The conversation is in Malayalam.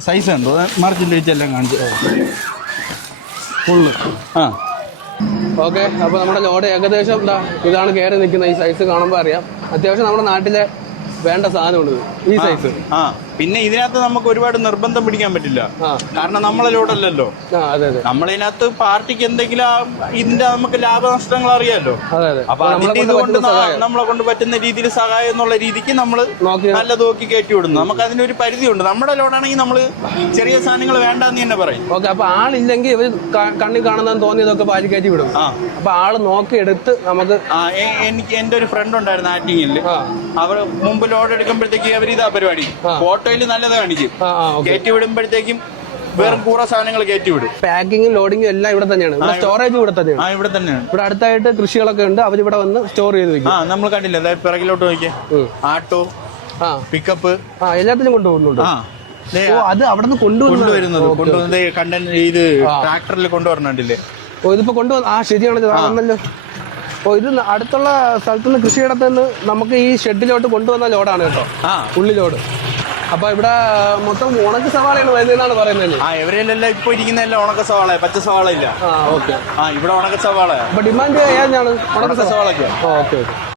സൈസ് ഉണ്ടോ? മറിച്ചിൽ വെച്ചെല്ലാം കാണിച്ചു ഫുള്ള് ആ. ഓക്കെ അപ്പോൾ നമ്മുടെ ലോഡ് ഏകദേശം എന്താ ഇതാണ് കയറി നിൽക്കുന്ന ഈ സൈസ് കാണുമ്പോൾ അറിയാം. അത്യാവശ്യം നമ്മുടെ നാട്ടിലെ വേണ്ട സാധനമുണ്ട്. ഈ സൈസ് ആ. പിന്നെ ഇതിനകത്ത് നമുക്ക് ഒരുപാട് നിർബന്ധം പിടിക്കാൻ പറ്റില്ല. കാരണം നമ്മളെ ലോഡല്ലല്ലോ നമ്മളിതിനകത്ത് പാർട്ടിക്ക് എന്തെങ്കിലും ഇതിന്റെ നമുക്ക് ലാഭനഷ്ടങ്ങൾ അറിയാലോ. അപ്പൊ അതിന്റെ ഇത് കൊണ്ട് കൊണ്ട് പറ്റുന്ന സഹായം. നമ്മളെ കൊണ്ട് പറ്റുന്ന രീതിയിൽ സഹായം എന്നുള്ള രീതിക്ക് നമ്മൾ നല്ല നോക്കി കയറ്റി വിടുന്നു. നമുക്ക് അതിനൊരു പരിധിയുണ്ട്. നമ്മുടെ ലോഡാണെങ്കിൽ നമ്മൾ ചെറിയ സാധനങ്ങൾ വേണ്ടെന്ന് തന്നെ പറയും. ഓക്കെ അപ്പൊ ആളില്ലെങ്കിൽ ഇവർ കണ്ണിൽ കാണുന്നതെന്ന് തോന്നിയതൊക്കെ പാലി കയറ്റി വിടും. അപ്പൊ ആൾ നോക്കി എടുത്ത് നമുക്ക് എനിക്ക് എന്റെ ഒരു ഫ്രണ്ട് ഉണ്ടായിരുന്നു ആറ്റിങ്ങിൽ അവർ മുമ്പ് ലോഡ് എടുക്കുമ്പോഴത്തേക്ക് അവർ ഇതാ പരിപാടി ആ. ഫോട്ടോയിൽ നല്ലത് കാണിക്കും. കയറ്റി വിടുമ്പോഴത്തേക്കും വേറെ കൂറ സാധനങ്ങൾ കയറ്റി വിടും പാക്കിങ്ങും ലോഡിങ്ങും എല്ലാം ഇവിടെ തന്നെയാണ്. ഇവിടെ സ്റ്റോറേജ് ഇവിടെ തന്നെയാണ്. ആ ഇവിടെ തന്നെയാണ്. ഇവിടെ അടുത്തായിട്ട് കൃഷികളൊക്കെ ഉണ്ട്. അവരിവിടെ വന്ന് സ്റ്റോർ ചെയ്ത് വെക്കും. ആ നമ്മൾ കണ്ടില്ല? അതായത് പിറകിലോട്ട് നോക്കിയേ. ആട്ടോ ആ. പിക്കപ്പ് ആ എല്ലാത്തിനും കൊണ്ടുപോകുന്നുണ്ട്? ആ ഓ അത് അവിടെ നിന്ന് കൊണ്ടുവരുന്നത്. കൊണ്ടുവന്നത് കണ്ടൻ ഇത് ട്രാക്ടറിൽ കൊണ്ടുവരണുണ്ടല്ലേ ഓ ഇതിപ്പോ കൊണ്ടുവന്നു ആ ശരിയാണല്ലോ ഓ ഇത് അടുത്തുള്ള സ്ഥലത്ത് കൃഷിയിടത്തുനിന്ന് കൃഷിയിടത്ത് നിന്ന് നമുക്ക് ഈ ഷെഡിലോട്ട് കൊണ്ടുവന്ന ലോഡാണ് കേട്ടോ. ആ. ഉള്ളി ലോഡ്. അപ്പൊ ഇവിടെ മൊത്തം ഉണക്ക സവാളയാണ് വരുന്നതെന്നാണ് പറയുന്നത്. ആ ഇവരെല്ലാം ഇപ്പൊ ഇരിക്കുന്നതെല്ലാം ഉണക്ക സവാള പച്ച സവാള ഇല്ല. ആ ഓക്കെ. ആ ഇവിടെ ഉണക്ക സവാള അപ്പൊ ഡിമാൻഡ് ഏതാണ് ഉണക്ക ഉണക്ക സവാള. സവാളൊക്കെ ഓക്കെ ഓക്കെ.